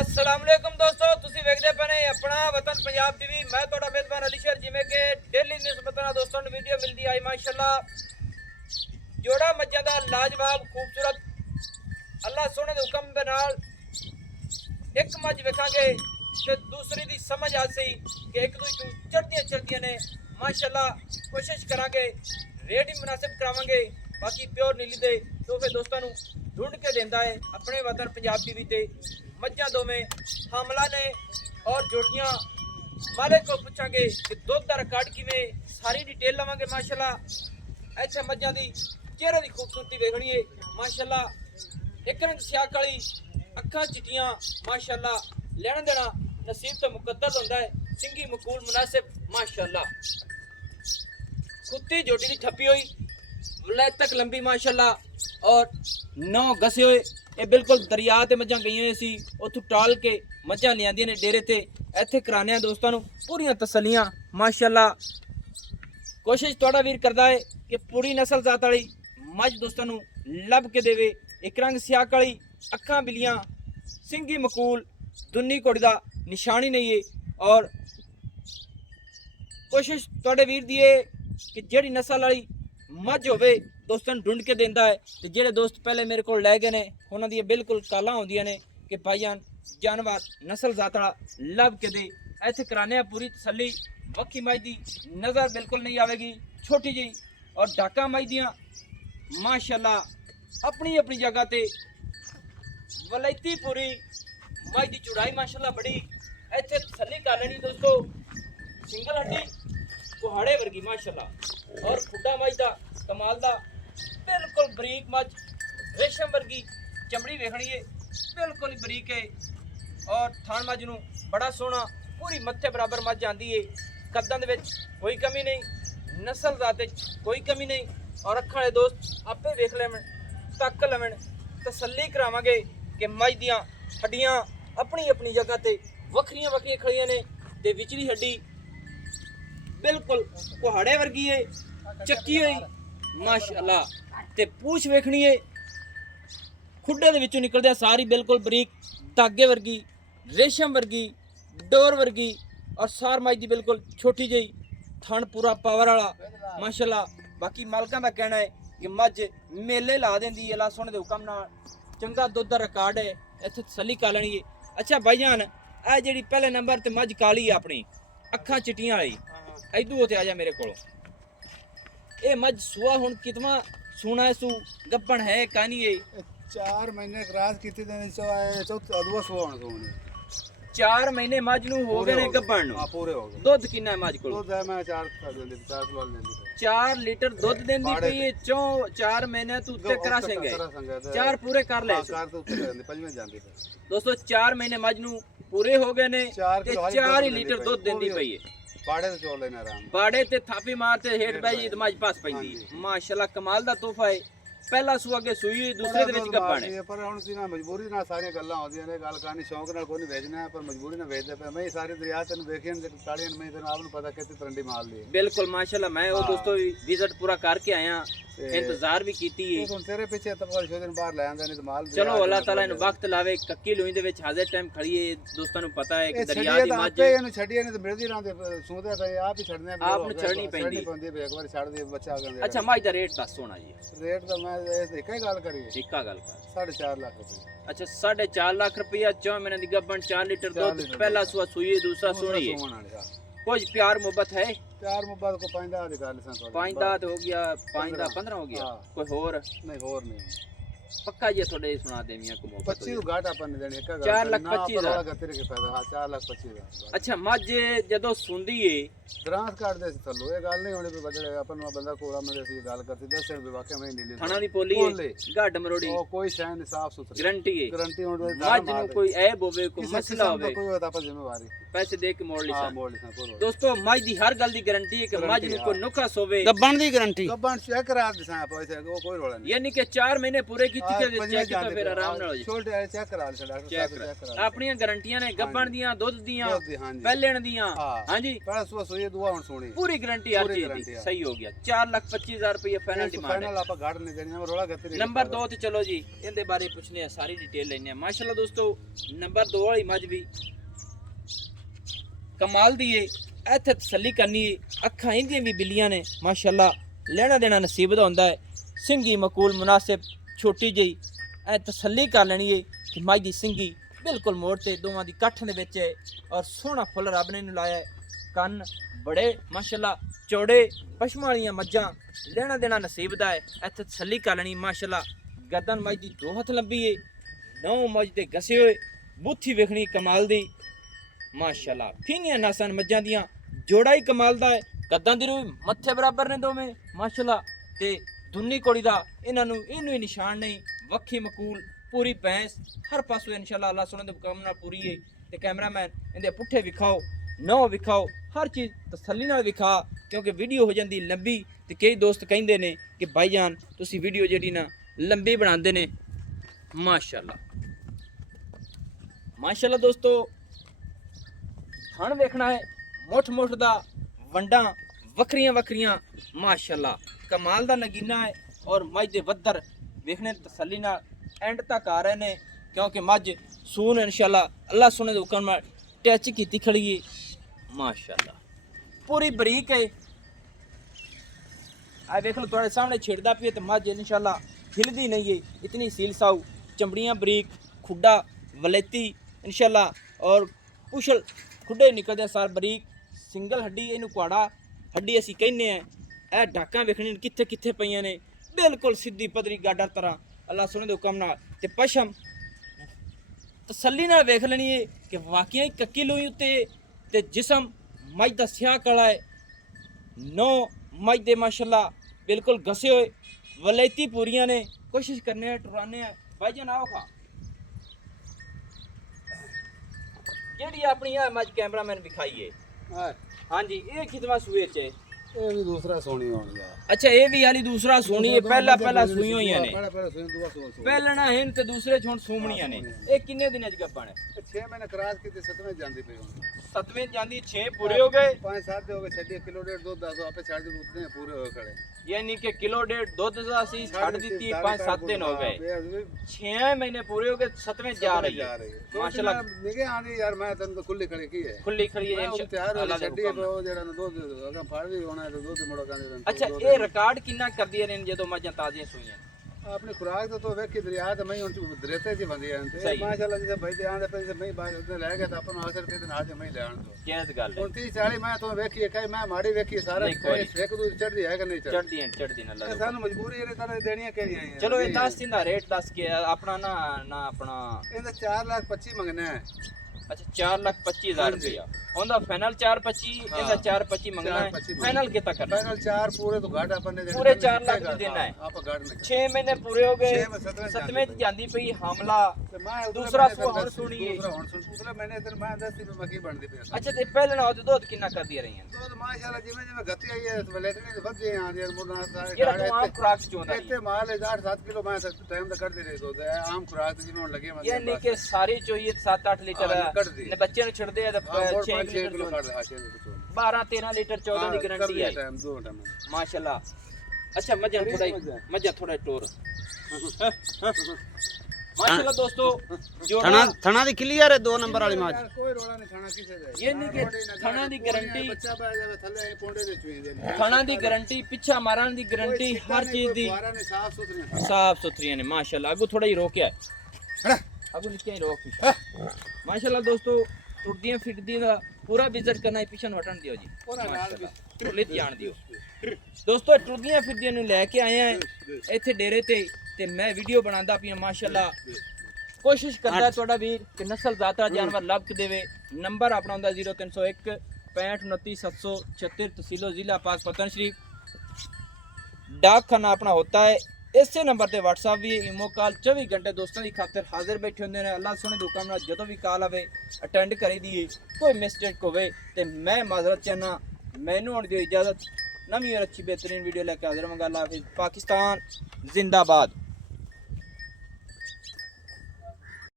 अस्सलाम वालेकुम दोस्तों, ਤੁਸੀਂ ਵੇਖਦੇ ਪਏ ਨੇ ਆਪਣਾ ਵਤਨ ਪੰਜਾਬ ਟੀਵੀ। ਮੈਂ ਤੁਹਾਡਾ ਮੇਜ਼ਬਾਨ ਅਲੀ ਸ਼ਰ। ਜਿਵੇਂ ਕਿ ਡੇਲੀ ਨਿਸਬਤ ਨਾਲ ਦੋਸਤਾਂ ਨੂੰ ਵੀਡੀਓ ਮਿਲਦੀ ਆਈ ਮਾਸ਼ਾਅੱਲਾ ਜੋੜਾ ਮੱਝਾਂ ਦਾ ਲਾਜਵਾਬ ਖੂਬਸੂਰਤ ਅੱਲਾਹ ਸੋਹਣੇ ਦੇ ਹੁਕਮ ਦੇ ਨਾਲ ਇੱਕ ਮੱਝ ਵੇਖਾਂਗੇ ਤੇ ਦੂਸਰੀ ਦੀ ਸਮਝ ਆ ਸਈ ਕਿ ਇੱਕ ਦੂਜੇ ਨੂੰ ਚੜਦੀਆਂ ਨੇ ਮਾਸ਼ਾਅੱਲਾ। ਕੋਸ਼ਿਸ਼ ਕਰਾਂਗੇ ਰੇਟ ਹੀ ਮੁਨਾਸਿਬ ਕਰਾਵਾਂਗੇ। ਬਾਕੀ ਪਿਓਰ ਨੀਲੀ ਦੇ ਤੋਹਫੇ ਦੋਸਤਾਂ ਨੂੰ ढूंढ के देता है अपने वतन पंजाब टीवी ते। मझा दोवें हामला ने और जोटियां मालिक को पूछांगे कि दुध का रिकॉर्ड किवें, सारी डिटेल लवांगे माशाअल्लाह। इत्थे मझां दी चेहरे की खूबसूरती वेखनी है माशाअल्लाह। एक रंग स्याह काली, अखां चिट्टियां माशाअल्लाह। लेना देना नसीब तो मुकद्दर होंदा है, सिंगी मकूल मुनासिब माशाअल्लाह। कुत्ती जोटी दी ठप्पी हुई वलैत तक लंबी माशाअल्लाह और 9 गसे हुए। ये बिल्कुल दरिया ते मझां गई हुई सी, उत्थों टाल के मझां लियांदियां ने डेरे ते। इत्थे कराने दोस्तां नूं पूरियां तसल्लियां माशाअल्लाह। कोशिश तुहाडा वीर करदा है कि पूरी नस्ल जात वाली मझ दोस्तां नूं लभ के देवे। एक रंग स्याह काली, अखां बिलियां, सिंगी मकूल, दुन्नी घोड़ी दा निशानी नहीं है। और कोशिश तुहाडे वीर दी है कि जिहड़ी नस्ल वाली मझ होवे दोस्तों ढूंढ के देंदा है। तो जेडे दोस्त पहले मेरे को लै गए ने उन्होंने दी बिल्कुल काला होंदियां ने कि भाईजान जानवर नस्ल जात वाला लभ के दे। इत्थे कराने पूरी तसल्ली। वक्खी मझ दी नज़र बिल्कुल नहीं आवेगी, छोटी जी और डाका मझ दियां माशाअल्लाह अपनी अपनी जगह ते। वलैती पूरी मझ दी चौड़ाई माशाअल्लाह बड़ी। इत्थे तसल्ली कर लेनी दोस्तों। सिंगल हड्डी कुहाड़े वर्गी माशाअल्लाह। और खुड्डा मझ दा कमाल दा बिल्कुल बरीक मझ, रेशम वर्गी चमड़ी वेखनी है, बिल्कुल बरीक है। और थान मझ नूं बड़ा सोहना पूरी मत्थे बराबर मझ आंदी है। कद्दां दे विच कोई कमी नहीं, नस्ल जात कोई कमी नहीं। और अखां वाले दोस्त आपे वेख लेवन, तक लेवन, तसल्ली करावांगे कि मझ दियां हड्डियां अपनी अपनी जगह ते वखरियां वखरियां खड़ियां ने। ते विचली हड्डी बिल्कुल कुहाड़े वर्गी है, चक्की हुई माशाअल्लाह। ते पूछ वेखनी है खुड्डे दे विचों निकलदे सारी बिल्कुल बरीक धागे वर्गी, रेशम वर्गी, डोर वर्गी। और सार मझ दी बिल्कुल छोटी जी, थन पूरा पावर वाला माशाअल्लाह। बाकी मालकां दा कहना है कि मझ मेले ला देंदी है अल्लाह सोहणे दे हुकम नाल। चंगा दुध दा रिकॉर्ड है, इत्थे तसल्ली कर लैनी है। अच्छा भाईजान आ जिहड़ी पहले नंबर ते मझ काली है अपनी अखां चिट्टियां वाली, इदू होते आ जा मेरे कोल। ये मझ सुआ हुण कितवा सोना है, सू गप्पन है कानी है? 4 महीने क्रॉस कीती ते चौथा अदवा सुआ होना सोने। 4 महीने मझ नूं हो गए ने गप्पन नूं। हां पूरे हो गए। दुध किन्ना है मझ कोल? दुध है मैं 4 देंदी, 4 किलो देंदी। 4 लीटर दुध देंदी पई है। 4 महीने तू उत्ते करासेंगे, 4 पूरे कर ले। कार तो उत्ते देंदी, पंजवें जांदी। दोस्तों 4 महीने मझ नूं पूरे हो गए ने ते 4 ही लीटर दुध देंदी पई है। बाड़े ते चोल लेना आराम, बाड़े ते थापी मारते हेठ बई मझ पास पैंदी माशाअल्लाह। कमाल दा तोहफा है। पहला सुआ के सूई दूसरे दे विच गप्पण है। पर हुण सी ना मजबूरी नाल सारी गल्लां होंदियां ने। गल करनी शौक नाल कोई नहीं बेचना है, पर मजबूरी नाल बेचदे पे। मैं सारे दरिया तैनूं देखियां ते कालियां मैं तैनूं आप नूं पता कितनी तरंडी माल ली। बिल्कुल माशाअल्लाह। मैं वो दोस्तों विजिट पूरा करके आया, इंतजार भी कीती है। हुण तेरे पीछे तफल शो दिन बाहर ले आंदे नहीं तो माल चलो अल्लाह ताला इनु वक्त लावे। कक्की लुई दे विच हाजिर टाइम खड़ी है दोस्तां नूं पता है कि दरिया दी मझ ਇਹਨੂੰ ਛੱਡੀਏ ਨਹੀਂ ਤੇ ਮਿਲਦੀ ਰਹਿੰਦੇ ਸੂਦੇ ਪਏ ਆਪ ਹੀ ਛੱਡਨੇ ਆ। ਆਪ ਨੂੰ ਛੱਡਣੀ ਪੈਂਦੀ ਇੱਕ ਵਾਰ ਛੱਡ ਦੇ ਬੱਚਾ ਆ ਗਿਆ। अच्छा मझ दा रेट दस होना जी? ਰੇਟ ਤਾਂ ਮੈਂ ਇੱਕ ਹੀ ਗੱਲ ਕਰੀ ठीका गल कर। 4.5 ਲੱਖ ਰੁਪਏ। अच्छा 4.5 लाख रुपया 4 महीने दी गब्बन, 4 लीटर दूध। पहला सुआ सूई है, दूसरा सोनी है। कुछ प्यार मोहब्बत है? प्यार मोहब्बत को 5 दाद कर सन। 5 दात हो गया, 5 दा 15 हो गया। कोई होर नहीं होर नहीं पक्का जी थोड़े सुना दे मियां को मोहब्बत 25 घाट अपन ने देने। 4,25,000 गत्ते के पैदा। हां 4,25,000। अच्छा मझ जदों सुंदी है ग्रांस काट दे थल्लो ये गल नहीं होनी भी बदले अपन बंदा कोड़ा में सी गल करती दस भी वाकई में नीली थाना दी पोली गड्ड मरोड़ी ओ कोई शय नहीं, साफ सुथरी गारंटी है। गारंटी होने मझ नु कोई ऐब होवे, कोई मसला होवे, कोई होता पर जिम्मेवारी ਪੈਸੇ ਦੇ ਕੇ ਮੋੜ ਲਈ ਹਾਂ ਸਨ ਮੋੜ ਲਿਆ ਕੋਲ ਦੋਸਤੋ ਮੱਝ ਦੀ ਹਰ ਗੱਲ ਦੀ ਗਾਰੰਟੀ ਹੈ ਕਿ ਮੱਝ ਨੂੰ ਕੋਈ ਨੁਕਸ ਹੋਵੇ ਗੱਬਣ ਦੀ ਗਾਰੰਟੀ ਗੱਬਣ ਚੈੱਕ ਕਰਾ ਦਿਸਾਂ ਪੈਸੇ ਉਹ ਕੋਈ ਰੋਲਾ ਨਹੀਂ ਯਾਨੀ ਕਿ 4 ਮਹੀਨੇ ਪੂਰੇ ਕੀਤੀ ਤੇ ਚੈੱਕ ਕੀਤਾ ਫਿਰ ਆਰਾਮ ਨਾਲ ਹੋ ਜੀ ਛੋਟੇ ਚੈੱਕ ਕਰਾ ਲਿਆ ਡਾਕਟਰ ਸਾਹਿਬ ਚੈੱਕ ਕਰਾ ਆਪਣੀਆਂ ਗਾਰੰਟੀਆਂ ਨੇ ਗੱਬਣ ਦੀਆਂ ਦੁੱਧ ਦੀਆਂ ਹਾਂਜੀ ਪਹਿਲਣ ਦੀਆਂ ਹਾਂ। ਹਾਂਜੀ ਪਹਿਲਾਂ ਸੋ ਸੋਏ ਦੁਆ ਹੁਣ ਸੁਣੀ ਪੂਰੀ ਗਾਰੰਟੀ ਹਰ ਪੂਰੀ ਚੀਜ਼ guarantee ਦੀ ਆ। ਸਹੀ ਹੋ ਗਿਆ 4,25,000 ਰੁਪਏ ਫਾਈਨਲ ਡਿਮਾਂਡ ਹੈ ਫਾਈਨਲ ਆਪਾਂ ਗਾੜ ਨਹੀਂ ਦੇਣੀ ਮੈਂ ਰੋਲਾ ਗੱਤੇ ਨੰਬਰ 2 ਤੇ ਚਲੋ ਜੀ ਇਹਦੇ ਬਾਰੇ ਪੁੱਛਨੇ ਆ ਸਾਰੀ ਡਿਟੇਲ ਲੈਣੇ ਆ ਮਾਸ਼ਾਅੱਲਾ ਦੋਸਤੋ ਨੰਬਰ 2 ਵਾਲੀ ਮੱਝ ਵੀ ਕਮਾਲ ਦੀ ਏ ਇੱਥੇ ਤਸੱਲੀ ਕਰਨੀ ਏ ਅੱਖਾਂ ਇਹਦੀਆਂ ਵੀ ਬਿੱਲੀਆਂ ਨੇ ਮਾਸ਼ਾਅੱਲਾ ਲੈਣਾ ਦੇਣਾ ਨਸੀਬ ਦਾ ਹੁੰਦਾ ਹੈ ਸਿੰਗੀ ਮਕੂਲ ਮੁਨਾਸਿਬ ਛੋਟੀ ਜਿਹੀ ਐ ਤਸੱਲੀ ਕਰ ਲੈਣੀ ਏ ਕਿ ਮੱਝ ਦੀ ਸਿੰਗੀ ਬਿਲਕੁਲ ਮੋੜ ਤੇ ਦੋਵਾਂ ਦੀ ਇਕੱਠ ਦੇ ਵਿੱਚ ਹੈ ਔਰ ਸੋਹਣਾ ਫੁੱਲ ਰੱਬ ਨੇ ਇਹਨੂੰ ਲਾਇਆ ਹੈ ਕੰਨ ਬੜੇ ਮਾਸ਼ਾਅੱਲਾ ਚੌੜੇ ਪਸ਼ਮਾਂ ਵਾਲੀਆਂ ਮੱਝਾਂ ਲੈਣਾ ਦੇਣਾ ਨਸੀਬ ਦਾ ਹੈ ਇੱਥੇ ਤਸੱਲੀ ਕਰ ਲੈਣੀ ਮਾਸ਼ਾਅੱਲਾ ਗਰਦਨ ਮੱਝ ਦੀ 2 ਹੱਥ ਲੰਬੀ ਏ 9 ਮੱਝ ਦੇ ਘਸੇ ਹੋਏ ਬੂਥੀ ਵੇਖਣੀ ਕਮਾਲ ਦੀ ਮਾਸ਼ਾਅੱਲਾ ਫੀਨੀਆਂ ਨਸਾਂ ਮੱਝਾਂ ਦੀਆਂ ਜੋੜਾ ਹੀ ਕਮਾਲ ਦਾ ਹੈ ਕੱਦਾਂ ਦੀ ਰੂਹ ਮੱਥੇ ਬਰਾਬਰ ਨੇ ਦੋਵੇਂ ਮਾਸ਼ਾਅੱਲਾ ਤੇ ਦੁੰਨੀ ਕੋੜੀ ਦਾ ਇਹਨੂੰ ਹੀ ਨਿਸ਼ਾਨ ਨਹੀਂ ਵੱਖੀ ਮਕੂਲ ਪੂਰੀ ਭੈਂਸ ਹਰ ਪਾਸੋਂ ਇਨਸ਼ਾਅੱਲਾ ਅੱਲਾਹ ਸੁਣੇ ਦੇ ਹੁਕਮ ਨਾਲ ਪੂਰੀ ਹੈ ਤੇ ਕੈਮਰਾਮੈਨ ਇਹਦੇ ਪੁੱਠੇ ਵਿਖਾਓ ਨੌ ਵਿਖਾਓ ਹਰ ਚੀਜ਼ ਤਸੱਲੀ ਨਾਲ ਵਿਖਾ ਕਿਉਂਕਿ ਵੀਡੀਓ ਹੋ ਜਾਂਦੀ ਲੰਬੀ ਤੇ ਕਈ ਦੋਸਤ ਕਹਿੰਦੇ ਨੇ ਕਿ ਭਾਈ ਜਾਨ ਤੁਸੀਂ ਵੀਡੀਓ ਜਿਹੜੀ ਨਾ ਲੰਬੀ ਬਣਾਉਂਦੇ ਨੇ ਮਾਸ਼ਾਅੱਲਾ ਮਾਸ਼ਾਅੱਲਾ ਦੋਸਤੋ ਥਣ ਵੇਖਣਾ ਹੈ ਮੁੱਠ ਦਾ ਵੰਡਾਂ ਵੱਖਰੀਆਂ ਵੱਖਰੀਆਂ ਮਾਸ਼ਾਅੱਲਾ ਕਮਾਲ ਦਾ ਨਗੀਨਾ ਹੈ ਔਰ ਮੱਝ ਦੇ ਵੱਦਰ ਵੇਖਣੇ ਤਸੱਲੀ ਨਾਲ ਐਂਡ ਤੱਕ ਆ ਰਹੇ ਨੇ ਕਿਉਂਕਿ ਮੱਝ ਸੂਨ ਇਨਸ਼ਾਅੱਲਾ ਅੱਲਾਹ ਸੁਣੇ ਦੇ ਹੁਕਮ ਨਾਲ ਟੈਚ ਕੀਤੀ ਖੜੀ ਹੈ ਮਾਸ਼ਾਅੱਲਾ ਪੂਰੀ ਬਰੀਕ ਹੈ ਆ ਵੇਖ ਲਓ ਤੁਹਾਡੇ ਸਾਹਮਣੇ ਛਿੜਦਾ ਪਈ ਤੇ ਮੱਝ ਇਨਸ਼ਾਅੱਲਾ ਹਿਲਦੀ ਨਹੀਂ ਹੈ ਇਤਨੀ ਸੀਲ ਸਾਊ ਚਮੜੀਆਂ ਬਰੀਕ ਖੁੱਡਾ ਵਲੈਤੀ ਇਨਸ਼ਾਅੱਲਾ ਔਰ ਪੁਸ਼ਲ ਖੁੱਡੇ ਨਿਕਲਦੇ ਸਾਰ ਬਰੀਕ ਸਿੰਗਲ ਹੱਡੀ ਇਹਨੂੰ ਕੁਆੜਾ ਹੱਡੀ ਅਸੀਂ ਕਹਿੰਦੇ ਆ ਇਹ ਡਾਕਾਂ ਵੇਖਣੇ ਕਿੱਥੇ ਕਿੱਥੇ ਪਈਆਂ ਨੇ ਬਿਲਕੁਲ ਸਿੱਧੀ ਪਦਰੀ ਗਾਡਾ ਤਰ੍ਹਾਂ ਅੱਲਾਹ ਸੁਣੇ ਦੇ ਹੁਕਮ ਨਾਲ ਤੇ ਪਸ਼ਮ ਤਸੱਲੀ ਨਾਲ ਵੇਖ ਲੈਣੀ ਹੈ ਕਿ ਵਾਕਿਆ ਹੀ ਕੱਕੀ ਲੋਈ ਉੱਤੇ ਤੇ ਜਿਸਮ ਮੱਝ ਦਾ ਸਿਆਹ ਕਾਲਾ ਹੈ 9 ਮੱਝ ਦੇ ਮਾਸ਼ਾਅੱਲਾ ਬਿਲਕੁਲ ਘਸੇ ਹੋਏ ਵਲੈਤੀ ਪੂਰੀਆਂ ਨੇ ਕੋਸ਼ਿਸ਼ ਕਰਨੇ ਆ ਟੁਰਾਨੇ ਆ ਭਾਈ ਜਾਨ ਆਓ ਖਾ ਜਿਹੜੀ ਆਪਣੀ ਆ ਮੱਝ ਕੈਮਰਾਮੈਨ ਵਿਖਾਈਏ ਹਾਂ ਹਾਂਜੀ ਇਹ ਕਿਤਵਾ ਸੂਏ ਚ ਹੈ ਇਹ ਵੀ ਦੂਸਰਾ ਸੋਣੀ ਹੋਣ ਗਿਆ ਅੱਛਾ ਇਹ ਵੀ ਵਾਲੀ ਦੂਸਰਾ ਸੂਣੀ ਹੈ ਪਹਿਲਾ ਸੂਈ ਹੋਈਆਂ ਨੇ ਪਹਿਲਾਂ ਸੋਣੀ ਦੁਆ ਸੋ ਪਹਿਲਣਾ ਹਨ ਤੇ ਦੂਸਰੇ ਛੋਣ ਸੂਮਣੀਆਂ ਨੇ ਇਹ ਕਿੰਨੇ ਦਿਨਾਂ ਚ ਗੱਪਾਂ ਨੇ 6 ਮਹੀਨੇ ਕਰਾਸ ਕੀਤੇ 7ਵੇਂ ਜਾਂਦੀ ਪਈ ਹੁਣ 7ਵੇਂ ਜਾਂਦੀ 6 ਪੂਰੇ ਹੋ ਗਏ 5-7 ਦੇ ਹੋ ਗਏ ਛੱਡੀ ਕਿਲੋ ਡੇਢ ਦੁੱਧ ਦੱਸੋ ਆਪੇ ਛੱਡ ਦੇ ਉਤਨੇ ਪੂਰੇ ਹੋਏ ਖੜੇ ਯਾਨੀ ਕਿ ਕਿਲੋ ਡੇਢ ਦੁੱਧ ਦਾ ਅਸੀਂ ਛੱਡ ਦਿੱਤੀ 5-7 ਦਿਨ ਹੋ ਗਏ 6 ਮਹੀਨੇ ਪੂਰੇ ਹੋ ਗਏ 7ਵੇਂ ਜਾ ਰਹੀ ਹੈ ਮਾਸ਼ਾਅੱਲਾ ਨਿਗੇ ਆਂਦੀ ਯਾਰ ਮੈਂ ਤੈਨੂੰ ਤਾਂ ਖੁੱਲੀ ਖੜੀ ਕੀ ਹੈ ਖੁੱਲੀ ਖੜੀ ਹੈ ਉਹ ਤਿਆਰ ਹੋ ਛੱਡੀ ਉਹ ਜਿਹੜਾ ਦੁੱਧ ਅਗਾਂ ਫੜ ਵੀ ਹੋਣਾ ਤੇ ਦੁੱਧ ਮੁੜਾ ਕਹਿੰਦੇ ਅੱਛਾ ਇਹ ਰਿਕਾਰਡ ਕਿੰਨਾ ਕਰਦੀਆਂ ਨੇ ਜਦੋਂ ਮੱਝਾਂ ਤਾਜ਼ੀਆਂ ਸੂਈਆਂ ਆਪਣੀ ਖੁਰਾਕ ਤੋਂ ਵੇਖੀ ਦਰਿਆ ਤੇ ਮੈਂ ਹੁਣ ਦਰੇਤੇ ਚ ਬੰਦੀਆਂ ਤੇ ਸਹੀ। ਮਾਸ਼ਾਅੱਲਾ ਜਿਵੇਂ ਭਾਈ ਦੇ ਆਂਦੇ ਪਏ ਮੈਂ ਬਾਹਰ ਉੱਤੇ ਲੈ ਗਿਆ ਤਾਂ ਆਪਾਂ ਨੂੰ ਆਸਰ ਤੇ ਨਾਲ ਜੇ ਮੈਂ ਲੈਣ ਤੋਂ ਕਿਹਦ ਗੱਲ ਹੈ 29-40 ਮੈਂ ਤੋਂ ਵੇਖੀ ਕਹੇ ਮੈਂ ਮਾੜੀ ਵੇਖੀ ਸਾਰਾ ਨਹੀਂ, ਕੋਈ ਇੱਕ ਦੂਜੇ ਚੜਦੀ ਹੈ ਕਿ ਨਹੀਂ ਚੜਦੀ ਚੜਦੀ ਨਾ ਲੱਗ ਸਾਨੂੰ ਮਜਬੂਰੀ ਇਹਨੇ ਤਰ੍ਹਾਂ ਦੇਣੀਆਂ ਕਿਹੜੀਆਂ ਆਈਆਂ ਚਲੋ ਇਹ 10 ਦਿਨ ਦਾ ਰੇਟ ਦੱਸ ਕੇ ਆਪਣਾ ਨਾ ਆਪਣਾ ਇਹਦਾ 4,25,000 ਮੰਗਣਾ ਹੈ ਅੱਛਾ 4,25,000 ਰੁਪਇਆ ਉਹਦਾ ਫਾਈਨਲ 4,25 ਇਹਦਾ 4,25 ਮੰਗਣਾ ਹੈ 4,25 ਫਾਈਨਲ ਕਿਤਾ ਕਰਨਾ ਫਾਈਨਲ 4 ਪੂਰੇ ਤੋਂ ਘਾਟ ਆਪਾਂ ਨੇ ਦੇਣੇ ਪੂਰੇ 4 ਲੱਖ ਦੀ ਦੇਣਾ ਹੈ ਆਪਾਂ ਘਾਟ ਨਹੀਂ 6 ਮਹੀਨੇ ਪੂਰੇ ਹੋ ਗਏ ਛੇ ਸੱਤਵੇਂ 7ਵੇਂ ਚ ਜਾਂਦੀ ਪਈ ਹਮਲਾ ਤੇ ਮੈਂ ਦੂਸਰਾ ਸੂਆ ਹੁਣ ਸੁਣੀਏ ਦੂਸਰਾ ਹੁਣ ਸੁਣ ਉਸਲੇ ਮੈਨੇ ਤੇ ਮੈਂ ਦੱਸੀ ਵੀ ਮੱਕੀ ਬਣਦੀ ਪਈ ਅੱਛਾ ਤੇ ਪਹਿਲਾਂ ਉਹਦੇ ਦੁੱਧ ਕਿੰਨਾ ਕਰਦੀਆਂ ਰਹੀਆਂ ਦੁੱਧ ਮਾਸ਼ਾਅੱਲਾ ਜਿਵੇਂ ਜਿਵੇਂ ਗੱਤੀ ਆਈ ਹੈ ਵਲੇਟਣੀ ਦੇ ਵੱਧੇ ਆਂਦੇ ਮੁੰਡਾ ਸਾਰੇ ਜਿਹੜਾ ਤੂੰ ਆਮ ਖੁਰਾਕ ਚ ਚੋਂਦਾ ਇੱਥੇ ਮਾਲ 8-7 ਕਿਲੋ ਮੈਂ ਟਾਈਮ ਦਾ ਕੱਢਦੇ ਰਹੇ ਦੁੱਧ ਆਮ ਖੁਰਾਕ ਤੇ ਜਿਵੇਂ ਹੁਣ ਲੱਗੇ ਮੈਂ ਯਾਨੀ ਕਿ ਸਾਰੀ ਚੋਈ 7-8 ਲੀਟਰ ਕੱਢਦੀ। ਨੇ ਬੱਚੇ ਨੂੰ ਛੱਡਦੇ ਆ ਤਾਂ 6 ਕਿਲੋ ਲੀਟਰ ਕੱਢ ਲਿਆ 6 ਕਿਲੋ 12-13 ਲੀਟਰ 14 ਦੀ ਗਾਰੰਟੀ ਹੈ ਟਾਈਮ ਦੋ ਟਾਈਮ ਮਾਸ਼ਾਅੱਲਾ ਅੱਛਾ ਮੱਝਾਂ ਥੋੜਾ ਟੋਰ ਮਾਸ਼ਾਅੱਲਾ ਦੋਸਤੋ ਜੋੜਾ ਥਣਾ ਦੀ ਕਲੀਅਰ ਹੈ 2 ਨੰਬਰ ਵਾਲੀ ਮੱਝ ਕੋਈ ਰੋਲਾ ਨਹੀਂ ਖਾਣਾ ਕਿਸੇ ਦਾ ਇਹ ਨਹੀਂ ਕਿ ਥਣਾ ਦੀ ਗਾਰੰਟੀ ਬੱਚਾ ਪੈ ਜਾਵੇ ਥੱਲੇ ਪੌਂਡੇ ਦੇ ਚੁਈਦੇ ਨੇ ਥਣਾ ਦੀ ਗਾਰੰਟੀ ਪਿੱਛਾ ਮਾਰਨ ਦੀ ਗਾਰੰਟੀ ਹਰ ਚੀਜ਼ ਦੀ ਦੁਆਰਾ ਨੇ ਸਾਫ ਸੁਥਰੇ ਸਾਫ ਸੁਥਰੀਆਂ ਨੇ ਮਾਸ਼ਾਅੱਲਾ ਅੱਗੋਂ ਥੋੜਾ ਹੀ ਰੋਕਿਆ ਅੱਗੋਂ ਨਿੱਕਿਆ ਹੀ ਰੋਕ ਮਾਸ਼ਾਅੱਲਾ ਦੋਸਤੋ ਟੁੱਟਦੀਆਂ ਫਿੱਟਦੀਆਂ ਦਾ ਪੂਰਾ ਵਿਜ਼ਿਟ ਕਰਨਾ ਹੈ ਪਿੱਛੇ ਨੂੰ ਹਟਣ ਦਿਓ ਜੀ ਉਹਨਾਂ ਨਾਲ ਵੀ ਢੋਲੇ ਜਾਣ ਦਿਓ ਦੋਸਤੋ ਟੁੱਟਦੀਆਂ ਫਿਰਦੀਆਂ ਨੂੰ ਲੈ ਕੇ ਆਏ ਆ ਇੱਥੇ ਡੇਰੇ ਤੇ ਮੈਂ ਵੀਡੀਓ ਬਣਾਉਂਦਾ ਪਿਆ ਮਾਸ਼ਾਅੱਲਾ ਕੋਸ਼ਿਸ਼ ਕਰਦਾ ਤੁਹਾਡਾ ਵੀਰ ਕਿ ਨਸਲ ਜ਼ਾਤਾ ਜਾਨਵਰ ਲੱਭ ਕੇ ਦੇਵੇ ਨੰਬਰ ਆਪਣਾ ਹੁੰਦਾ 0301 6529 776 तहसीलो जिला पाक पतन शरीफ डाक खाना अपना होता है ਇਸੇ ਨੰਬਰ ਤੇ WhatsApp ਵੀ ਈਮੋ ਕਾਲ 24 ਘੰਟੇ ਦੋਸਤਾਂ ਦੀ ਖਾਤਰ ਹਾਜ਼ਰ ਬੈਠੇ ਹੁੰਦੇ ਨੇ। ਅੱਲਾਹ ਸੋਹਣੇ ਦੁਕਾਨ ਨਾਲ ਜਦੋਂ ਵੀ ਕਾਲ ਆਵੇ ਅਟੈਂਡ ਕਰੀ ਦੀਏ। ਕੋਈ ਮਿਸਟੇਕ ਹੋਵੇ ਤੇ ਮੈਂ ਮਾਜ਼ਰਤ ਚਾਹਨਾ। ਮੈਨੂੰ ਹੁਣ ਦਿਓ ਇਜਾਜ਼ਤ। ਨਵੀਂ ਔਰ ਅੱਛੀ बेहतरीन वीडियो लेकर हाजिर होंगे। अल्लाह हाफिज़। पाकिस्तान जिंदाबाद।